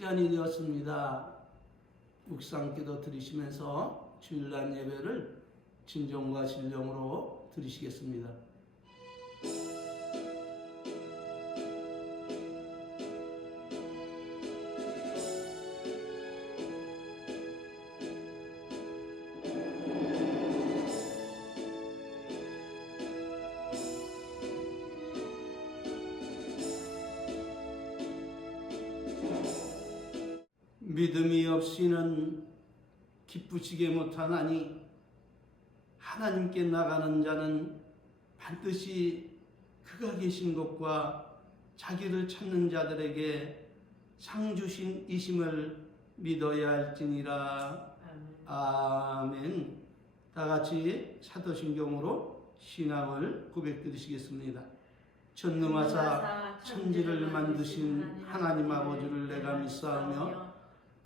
시간이 되었습니다. 묵상기도 드리시면서 주일날 예배를 진정과 진정으로 드리시겠습니다. 없이는 기쁘시게 못하나니 하나님께 나가는 자는 반드시 그가 계신 것과 자기를 찾는 자들에게 상 주신 이심을 믿어야 할지니라 아멘. 다 같이 사도신경으로 신앙을 고백드리시겠습니다. 전능하사 천지를 만드신 하나님 아버지를 내가 믿사오며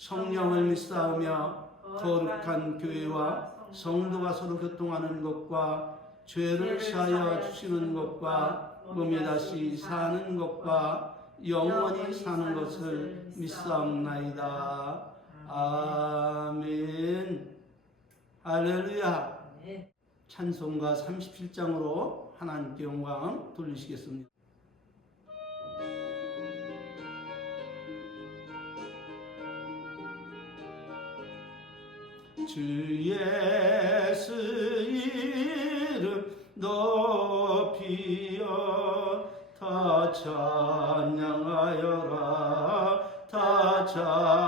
성령을 믿사오며 거룩한 교회와 성도가 서로 교통하는 것과 죄를 사하여 주시는 것과 몸이 다시 사는 것과 영원히 사는 것을 믿사옵나이다. 아멘. 할렐루야. 찬송가 37장으로 하나님께 영광 돌리시겠습니다. 주 예수 이름 높이어 다 찬양하여라. 다 찬양하여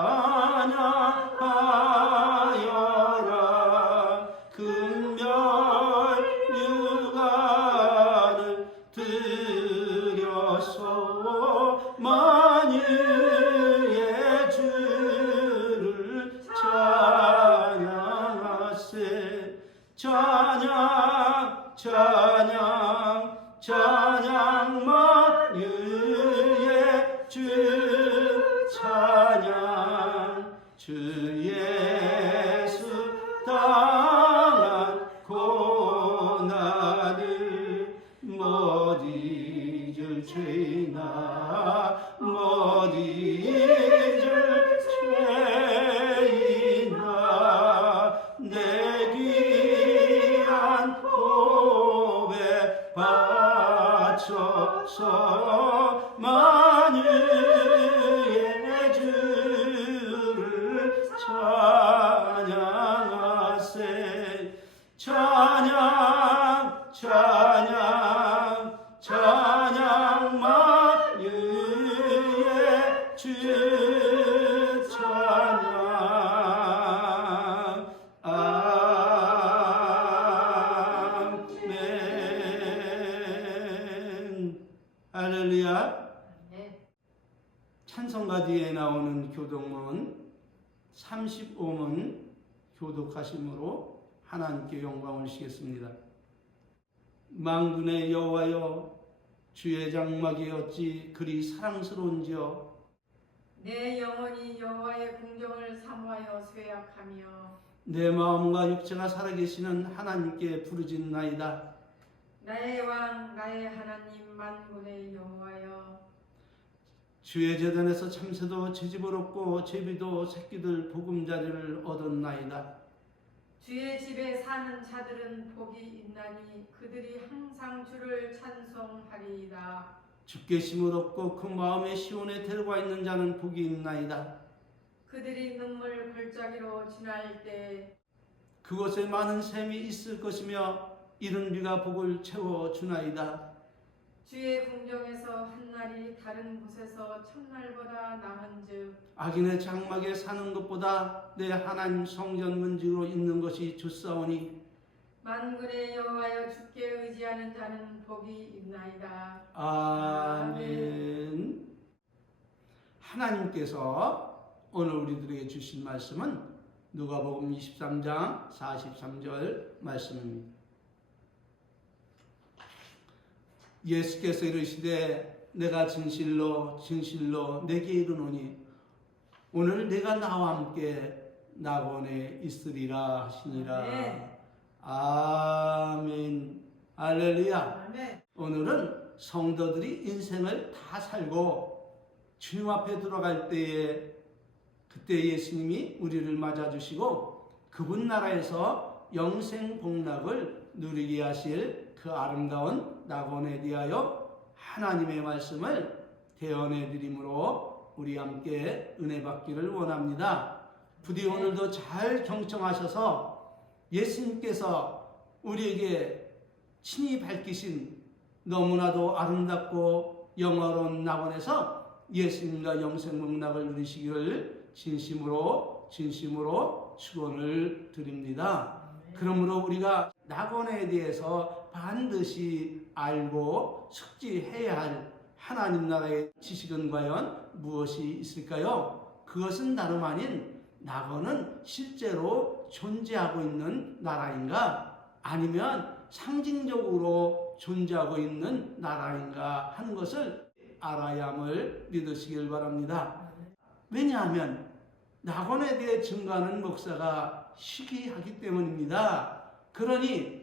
죄 찬송가 뒤에 나오는 교동문 35문 교독하심으로 하나님께 영광을 시겠습니다. 망군의 여호와여 주의 장막이 어찌 그리 사랑스러운지요? 내 영혼이 여호와의 궁정을 사모하여 쇠약하며 내 마음과 육체가 살아계시는 하나님께 부르짖나이다. 나의 왕 나의 하나님 만군의 여호와여 주의 재단에서 참새도 채집을 얻고 제비도 새끼들 보금자리를 얻었나이다. 주의 집에 사는 자들은 복이 있나니 그들이 항상 주를 찬송하리이다. 주께 심을 얻고 그 마음의 시온에 데려가 있는 자는 복이 있나이다. 그들이 눈물 골짜기로 지날 때 그곳에 많은 샘이 있을 것이며 이른 비가 복을 채워 주나이다 주의 궁정에서 한 날이 다른 곳에서 첫날보다 나은즉 악인의 장막에 사는 것보다 내 하나님 성전 문지로 있는 것이 좋사오니 만군의 여호와여 주께 의지하는 자는 복이 있나이다 아멘. 하나님께서 오늘 우리들에게 주신 말씀은 누가복음 23장 43절 말씀입니다. 예수께서 이르시되 내가 진실로 진실로 내게 이르노니 오늘 내가 나와 함께 낙원에 있으리라 하시니라. 아멘. 아멘. 할렐루야. 아멘. 오늘은 성도들이 인생을 다 살고 주님 앞에 들어갈 때에 그때 예수님이 우리를 맞아주시고 그분 나라에서 영생 복락을 누리게 하실 그 아름다운 낙원에 대하여 하나님의 말씀을 대언해 드림으로 우리 함께 은혜 받기를 원합니다. 부디 오늘도 잘 경청하셔서 예수님께서 우리에게 친히 밝히신 너무나도 아름답고 영화로운 낙원에서 예수님과 영생복락을 누리시기를 진심으로 진심으로 축원을 드립니다. 그러므로 우리가 낙원에 대해서 반드시 알고 숙지해야 할 하나님 나라의 지식은 과연 무엇이 있을까요? 그것은 다름 아닌 낙원은 실제로 존재하고 있는 나라인가 아니면 상징적으로 존재하고 있는 나라인가 하는 것을 알아야 함을 믿으시길 바랍니다. 왜냐하면 낙원에 대해 증거하는 목사가 시기하기 때문입니다. 그러니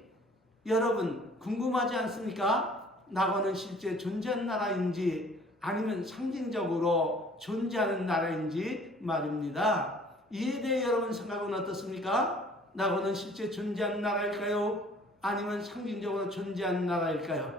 여러분 궁금하지 않습니까? 낙원은 실제 존재하는 나라인지 아니면 상징적으로 존재하는 나라인지 말입니다. 이에 대해 여러분 생각은 어떻습니까? 낙원은 실제 존재하는 나라일까요? 아니면 상징적으로 존재하는 나라일까요?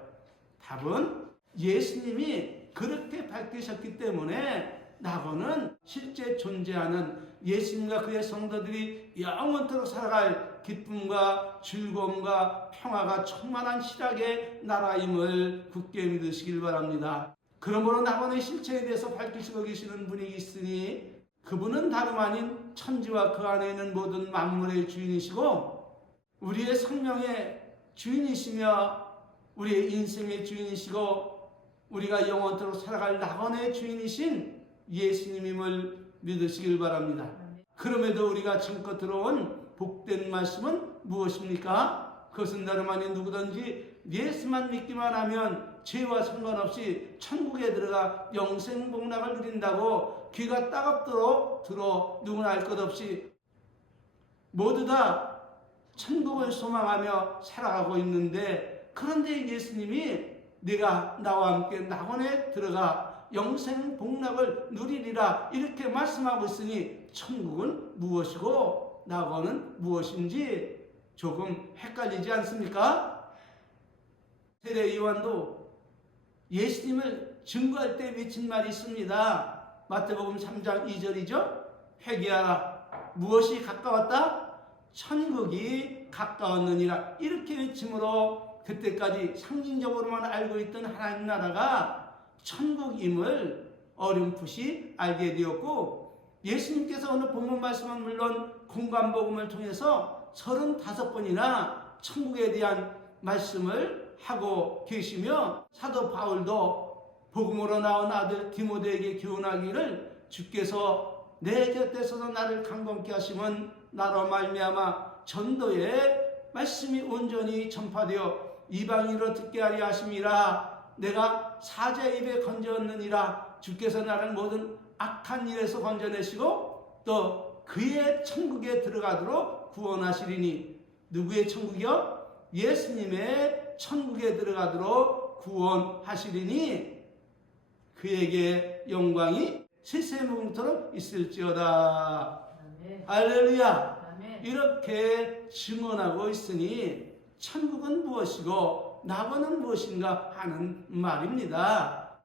답은 예수님이 그렇게 밝히셨기 때문에 낙원은 실제 존재하는 예수님과 그의 성도들이 영원토록 살아갈 기쁨과 즐거움과 평화가 충만한 실학의 나라임을 굳게 믿으시길 바랍니다. 그러므로 낙원의 실체에 대해서 밝히시고 계시는 분이 있으니 그분은 다름 아닌 천지와 그 안에 있는 모든 만물의 주인이시고 우리의 생명의 주인이시며 우리의 인생의 주인이시고 우리가 영원토록 살아갈 낙원의 주인이신 예수님임을 믿으시길 바랍니다. 그럼에도 우리가 지금껏 들어온 복된 말씀은 무엇입니까? 그것은 다름 아닌 누구든지 예수만 믿기만 하면 죄와 상관없이 천국에 들어가 영생 복락을 누린다고 귀가 따갑도록 들어 누구나 알 것 없이 모두 다 천국을 소망하며 살아가고 있는데 그런데 예수님이 네가 나와 함께 낙원에 들어가 영생 복락을 누리리라 이렇게 말씀하고 있으니 천국은 무엇이고 낙원은 무엇인지 조금 헷갈리지 않습니까? 세례 요한도 예수님을 증거할 때 외친 말이 있습니다. 마태복음 3장 2절이죠. 회개하라. 무엇이 가까웠다? 천국이 가까웠느니라. 이렇게 외침으로 그때까지 상징적으로만 알고 있던 하나님 나라가 천국임을 어렴풋이 알게 되었고 예수님께서 오늘 본문 말씀은 물론 공간복음을 통해서 35번이나 천국에 대한 말씀을 하고 계시며 사도 바울도 복음으로 나온 아들 디모데에게 교훈하기를 주께서 내 곁에서도 나를 강건케 하심은 나로 말미암아 전도의 말씀이 온전히 전파되어 이방인으로 듣게 하려 하심이라. 내가 사자 입에 건졌느니라. 주께서 나를 모든 악한 일에서 건져내시고 또 그의 천국에 들어가도록 구원하시리니 누구의 천국이요? 예수님의 천국에 들어가도록 구원하시리니 그에게 영광이 세세무궁토록 있을지어다. 아멘. 할렐루야. 아멘. 이렇게 증언하고 있으니 천국은 무엇이고 낙원은 무엇인가 하는 말입니다.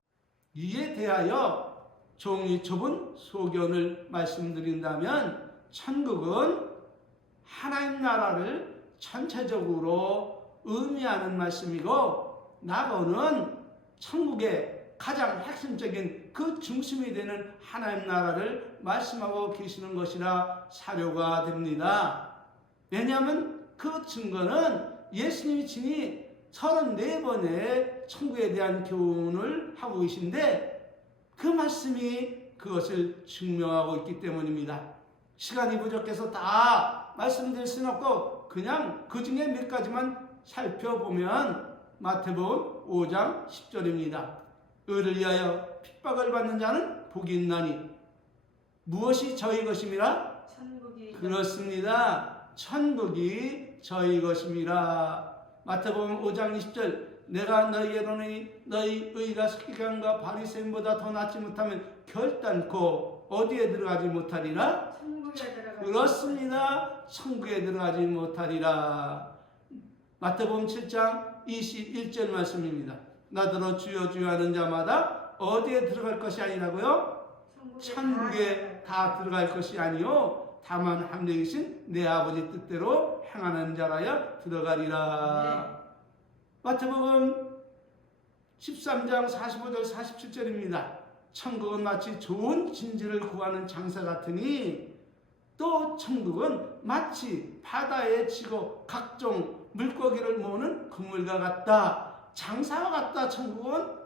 이에 대하여 종이 좁은 소견을 말씀드린다면 천국은 하나님 나라를 전체적으로 의미하는 말씀이고 낙원은 천국의 가장 핵심적인 그 중심이 되는 하나님 나라를 말씀하고 계시는 것이라 사료가 됩니다. 왜냐하면 그 증거는 예수님이 친히 34번의 천국에 대한 교훈을 하고 계신데 그 말씀이 그 그것을 증명하고 있기 때문입니다. 시간이 부족해서 다 말씀드릴 수는 없고 그냥 그 중에 몇 가지만 살펴보면 마태복음 5장 10절입니다. 의를 위하여 핍박을 받는 자는 복이 있나니 무엇이 저희 것임이라? 천국이 그렇습니다. 천국이 저희 것임이라. 마태복음 5장 20절 내가 너희에로니 너희 의가 서기관과 바리새인보다 더 낫지 못하면 결단코 어디에 들어가지 못하리라? 그렇습니다. 천국에 들어가지 못하리라. 마태복음 7장 21절 말씀입니다. 나더러 주여 주여 하는 자마다 어디에 들어갈 것이 아니라고요? 천국에 다 들어갈 것이 아니요 다만 한 명이신 내 아버지 뜻대로 행하는 자라야 들어가리라. 마태복음 13장 45절 47절입니다. 천국은 마치 좋은 진지를 구하는 장사 같으니 또 천국은 마치 바다에 지고 각종 물고기를 모으는 그물과 같다. 장사와 같다. 천국은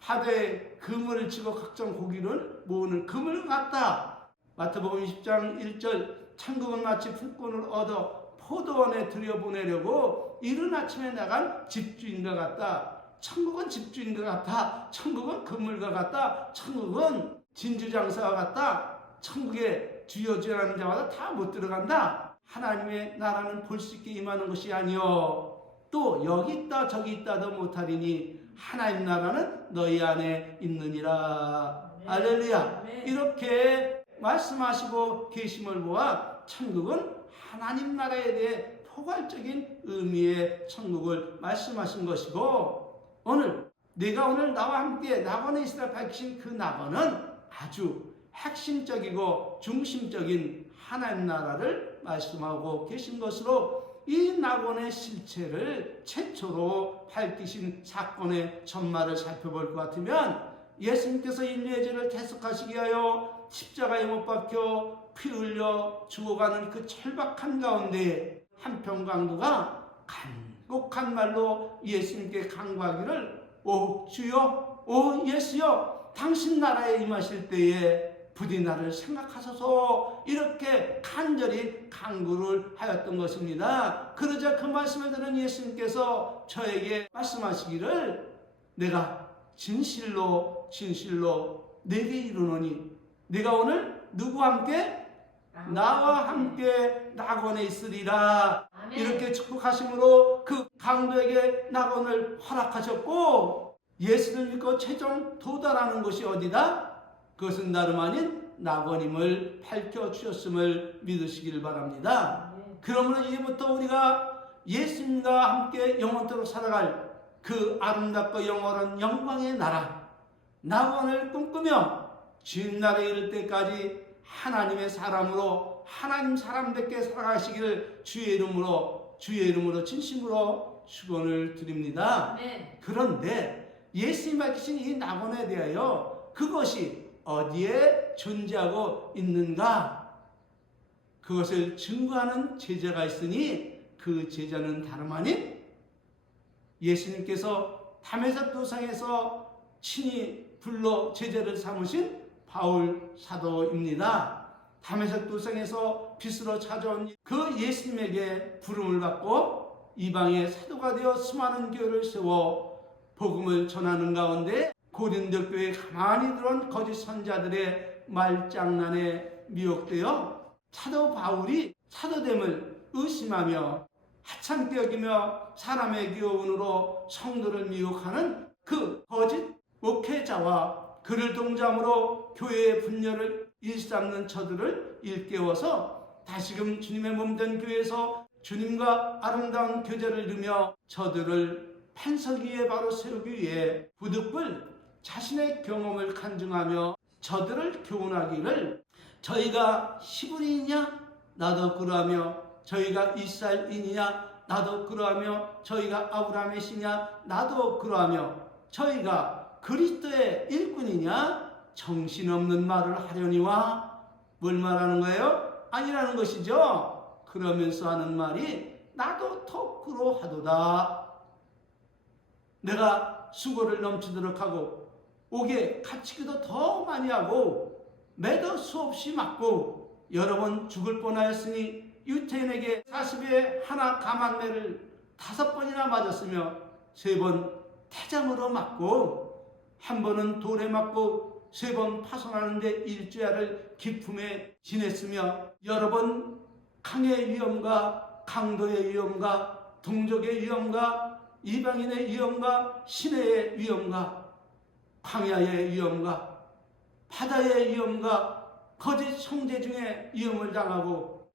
바다에 그물을 치고 각종 고기를 모으는 그물 같다. 마태복음 20장 1절 천국은 마치 풀권을 얻어 포도원에 들여보내려고 이른 아침에 나간 집주인과 같다. 천국은 집주인과 같다. 천국은 그물과 같다. 천국은 진주 장사와 같다. 천국에 주여 주여하는 자마다 다 못 들어간다. 하나님의 나라는 볼 수 있게 임하는 것이 아니요. 또 여기 있다 저기 있다도 못하리니 하나님 나라는 너희 안에 있느니라. 할렐루야. 네. 이렇게 말씀하시고 계심을 보아 천국은 하나님 나라에 대해 포괄적인 의미의 천국을 말씀하신 것이고 오늘 내가 오늘 나와 함께 낙원에 있으라 밝히신 그 낙원은 아주 핵심적이고 중심적인 하나님 나라를 말씀하고 계신 것으로 이 낙원의 실체를 최초로 밝히신 사건의 전말을 살펴볼 것 같으면 예수님께서 인류의 죄를 대속하시기 위하여 십자가에 못 박혀 피 흘려 죽어가는 그 철박한 가운데 한편 강도가 간곡한 말로 예수님께 강구하기를 오 주여 오 예수여 당신 나라에 임하실 때에 부디 나를 생각하소서 이렇게 간절히 강구를 하였던 것입니다. 그러자 그 말씀을 들은 예수님께서 저에게 말씀하시기를 내가 진실로 진실로 내게 이르노니 내가 오늘 누구와 함께 나와 함께 낙원에 있으리라. 이렇게 축복하심으로 그 강도에게 낙원을 허락하셨고 예수를 믿고 최종 도달하는 것이 어디다? 그것은 다름 아닌 낙원임을 밝혀 주셨음을 믿으시길 바랍니다. 네. 그러므로 이제부터 우리가 예수님과 함께 영원토록 살아갈 그 아름답고 영원한 영광의 나라 낙원을 꿈꾸며 나라에 이를 때까지 하나님의 사람으로 하나님 사람답게 살아가시기를 주의 이름으로 주의 이름으로 진심으로 축원을 드립니다. 아멘. 그런데 예수님 밝히신 이 낙원에 대하여 그것이 어디에 존재하고 있는가? 그것을 증거하는 제자가 있으니 그 제자는 다름 아닌 예수님께서 담에서 도상에서 친히 불러 제자를 삼으신 바울 사도입니다. 담에서 도상에서 빚으로 찾아온 그 예수님에게 부름을 받고 이방의 사도가 되어 수많은 교회를 세워 복음을 전하는 가운데 고린도 교회에 가만히 들어온 거짓 선자들의 말장난에 미혹되어 사도 바울이 사도됨을 의심하며 하찮게 여기며 사람의 교훈으로 성도를 미혹하는 그 거짓 목회자와 그를 동참으로 교회의 분열을 일삼는 저들을 일깨워서 다시금 주님의 몸된 교회에서 주님과 아름다운 교제를 이루며 저들을 판석 위에 바로 세우기 위해 부득불 자신의 경험을 간증하며 저들을 교훈하기를 저희가 시브리이냐 나도 그러하며 저희가 이스라엘인이냐 나도 그러하며 저희가 아브라함의 씨냐 나도 그러하며 저희가 그리스도의 일꾼이냐 정신없는 말을 하려니와 뭘 말하는 거예요? 아니라는 것이죠. 그러면서 하는 말이 나도 토크로 하도다. 내가 수고를 넘치도록 하고 옥에 갇히기도 더 많이 하고 매도 수없이 맞고 여러 번 죽을 뻔하였으니 유태인에게 40에 하나 감한매를 다섯 번이나 맞았으며 세 번 태장으로 맞고 한 번은 돌에 맞고 세 번 파손하는데 일주야를 기품에 지냈으며 여러 번 강의 위험과 강도의 위험과 동족의 위험과 이방인의 위험과 시내의 위험과 광야의 위험과 바다의 위험과 거짓 형제 중에 위험을 당하고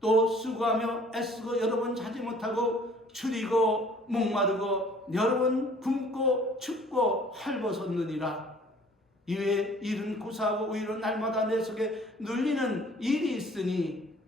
또 수고하며 애쓰고 여러 번 자지 못하고 줄이고 목마르고 여러 번 굶고 춥고 헐벗었느니라. 이외에 일은 고사하고 오히려 날마다 내 속에 눌리는 일이 있으니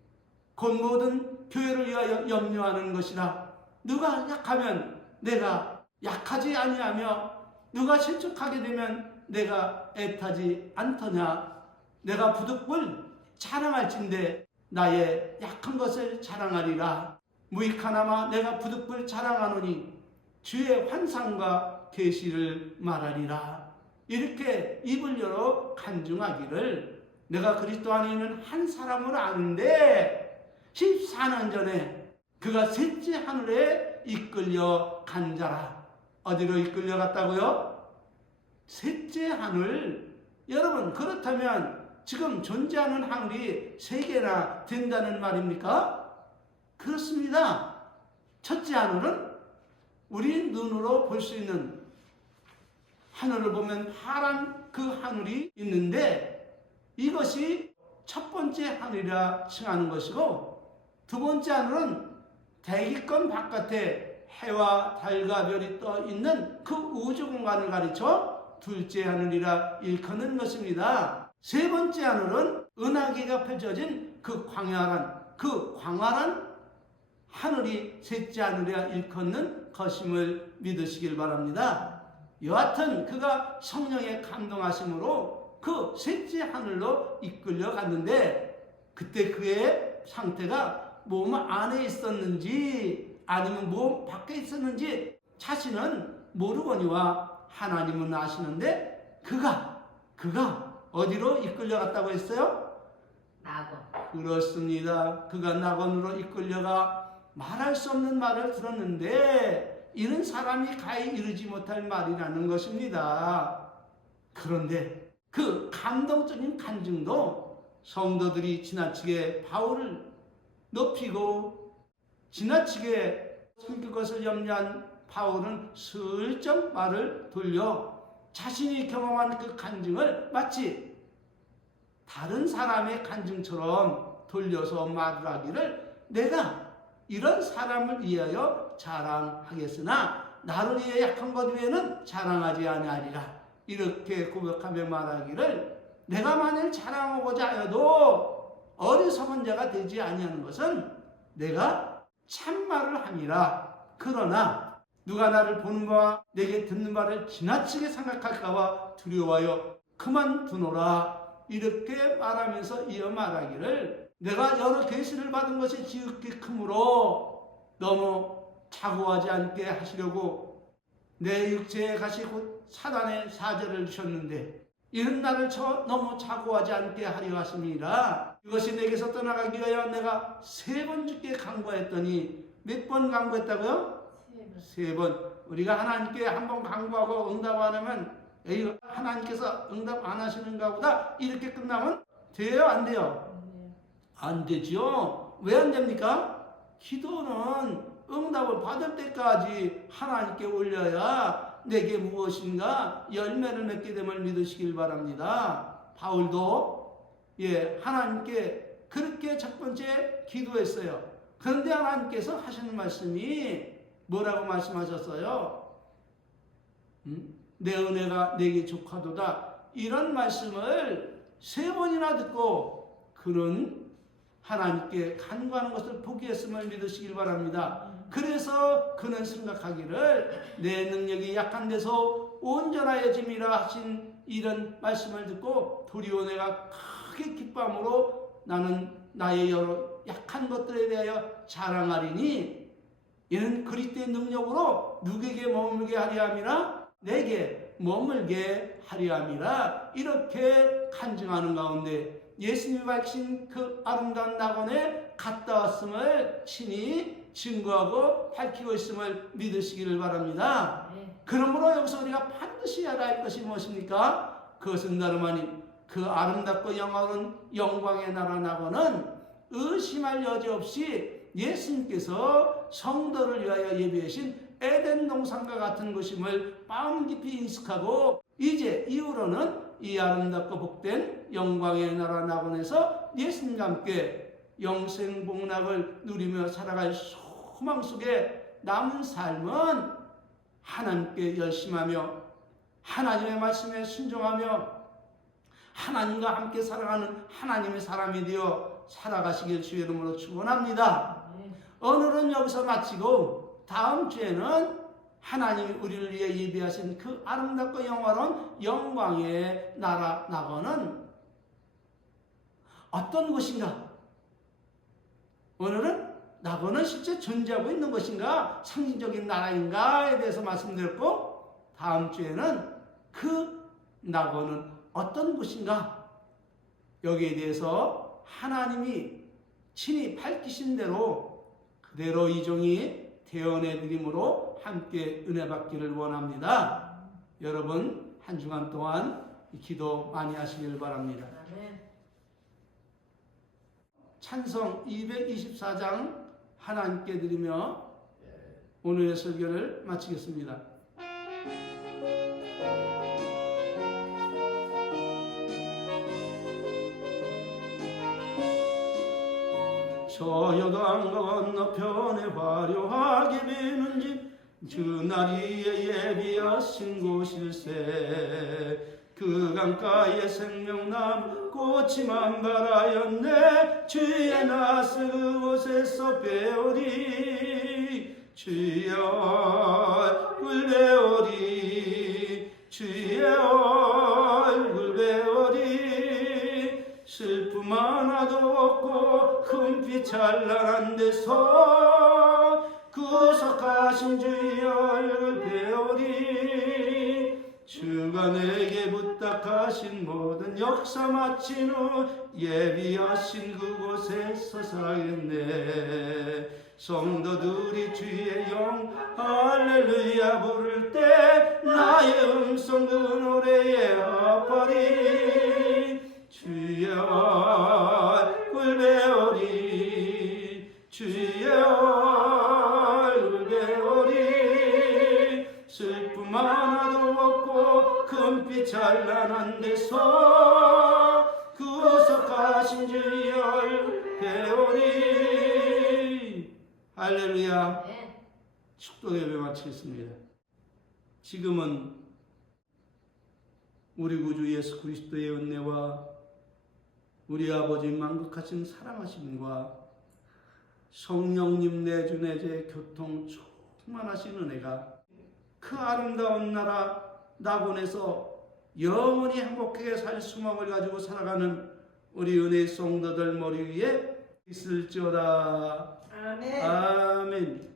곧 모든 교회를 위하여 염려하는 것이라. 누가 약하면 내가 약하지 아니하며 누가 실족하게 되면 내가 애타지 않더냐? 내가 부득불 자랑할진대. 나의 약한 것을 자랑하리라. 무익하나마 내가 부득불 자랑하노니 주의 환상과 계시를 말하리라. 이렇게 입을 열어 간증하기를 내가 그리스도 안에 있는 한 사람을 아는데 14년 전에 그가 셋째 하늘에 이끌려 간 자라 어디로 이끌려 갔다고요? 셋째 하늘 여러분 그렇다면 지금 존재하는 하늘이 세 개나 된다는 말입니까? 그렇습니다. 첫째 하늘은 우리 눈으로 볼 수 있는 하늘을 보면 파란 그 하늘이 있는데 이것이 첫 번째 하늘이라 칭하는 것이고 두 번째 하늘은 대기권 바깥에 해와 달과 별이 떠 있는 그 우주 공간을 가리쳐 둘째 하늘이라 일컫는 것입니다. 세 번째 하늘은 은하계가 펼쳐진 그 광활한 그 광활한 하늘이 셋째 하늘이라 일컫는 것임을 믿으시길 바랍니다. 여하튼 그가 성령의 감동하심으로 그 셋째 하늘로 이끌려 갔는데 그때 그의 상태가 몸 안에 있었는지 아니면 몸 밖에 있었는지 자신은 모르거니와 하나님은 아시는데 그가 그가 어디로 이끌려 갔다고 했어요? 낙원. 그렇습니다. 그가 낙원으로 이끌려가 말할 수 없는 말을 들었는데 이는 사람이 가히 이르지 못할 말이라는 것입니다. 그런데 그 감동적인 간증도 성도들이 지나치게 바울을 높이고 지나치게 숨길 것을 염려한 바울은 슬쩍 말을 돌려 자신이 경험한 그 간증을 마치 다른 사람의 간증처럼 돌려서 말을 하기를 내가 이런 사람을 위하여 자랑하겠으나 나를 위해 약한 것 외에는 자랑하지 아니하리라. 이렇게 고백하며 말하기를 내가 만일 자랑하고자 하여도 어리석은 자가 되지 아니하는 것은 내가 참말을 함이라 그러나 누가 나를 보는 바와 내게 듣는 바를 지나치게 생각할까봐 두려워하여 그만두노라. 이렇게 말하면서 이어 말하기를 내가 여러 계시를 받은 것이 지극히 크므로 너무 자고하지 않게 하시려고 내 육체에 가시 곧 사단의 사절을 주셨는데 나를 쳐 너무 자고하지 않게 하려 하심이라 이것이 내게서 떠나가기 위하여 내가 세번 죽게 강구했더니 몇 번 강구했다고요? 세 번. 우리가 하나님께 한 번 강구하고 응답 안 하면 에이 하나님께서 응답 안 하시는가 보다 이렇게 끝나면 돼요 안 돼요? 안 되죠. 왜 안 됩니까? 기도는 응답을 받을 때까지 하나님께 올려야 내게 무엇인가 열매를 맺게 됨을 믿으시길 바랍니다. 바울도 예 하나님께 그렇게 첫 번째 기도했어요. 그런데 하나님께서 하시는 말씀이 뭐라고 말씀하셨어요? 음? 내 은혜가 내게 족하도다. 이런 말씀을 세 번이나 듣고 그런 하나님께 간구하는 것을 포기했음을 믿으시길 바랍니다. 그래서 그는 생각하기를 내 능력이 약한 데서 온전하여짐이라 하신 이런 말씀을 듣고 도리어 내가 크게 기쁨으로 나는 나의 여러 약한 것들에 대하여 자랑하리니 이는 그리스도의 능력으로 누구에게 머물게 하려 함이라 내게 머물게 하려 함이라 이렇게 간증하는 가운데 예수님이 밝힌 그 아름다운 낙원에 갔다 왔음을 친히 증거하고 밝히고 있음을 믿으시기를 바랍니다. 네. 그러므로 여기서 우리가 반드시 알아야 할 것이 무엇입니까? 그것은 다름 아닌 그 아름답고 영화로운 영광의 나라 나고는 의심할 여지 없이 예수님께서 성도를 위하여 예비하신 에덴 동산과 같은 것임을 마음 깊이 인식하고 이제 이후로는 이 아름답고 복된 영광의 나라 나곤에서 예수님과 함께 영생 복락을 누리며 살아갈 소 망 속에 남은 삶은 하나님께 열심하며 하나님의 말씀에 순종하며 하나님과 함께 살아가는 하나님의 사람이 되어 살아가시길 주의 이름으로 축원합니다. 네. 오늘은 여기서 마치고 다음 주에는 하나님이 우리를 위해 예비하신 그 아름답고 영화로운 영광의 나라 나거는 어떤 것인가? 오늘은 나거는 실제 존재하고 있는 것인가? 상징적인 나라인가에 대해서 말씀드렸고 다음 주에는 그 나거는 어떤 것인가? 여기에 대해서 하나님이 친히 밝히신 대로 그대로 이종이 대언해 드림으로 함께 은혜 받기를 원합니다. 여러분 한 주간 동안 기도 많이 하시길 바랍니다. 찬성 224장 하나님께 드리며 오늘의 설교를 마치겠습니다. 저 여당과 건너편에 화려하게 비는 집 주나리에 예비하신 곳일세 그 강가에 생명나무 꽃이만 바라였네. 주의 낯을 그곳에서 배우리. 주의 얼굴 배우리. 주의 얼굴 배우리. 슬픔 하나도 없고 금빛 찬란한 데서 구속하신 주의 얼굴 배우리 주가 내게 부탁하신 모든 역사 마친 후 예비하신 그곳에서 살겠네. 성도들이 주의 영 할렐루야 부를 때 나의 음성 그 노래에 엎어리. 주의 얼굴 배우리. 주의 얼굴 배우리. 슬픔 없고 금빛 찬란한 데서 구속하신 주의 얼굴 배우리 할렐루야 네. 축도 예배 마치겠습니다. 지금은 우리 구주 예수 그리스도의 은혜와 우리 아버지 만극하신 사랑하심과 성령님 내주 내제 교통 충만하신 은혜가 그 아름다운 나라 낙원에서 영원히 행복하게 살 수망을 가지고 살아가는 우리 은혜 성도들 머리 위에 있을지어다. 아멘. 아멘.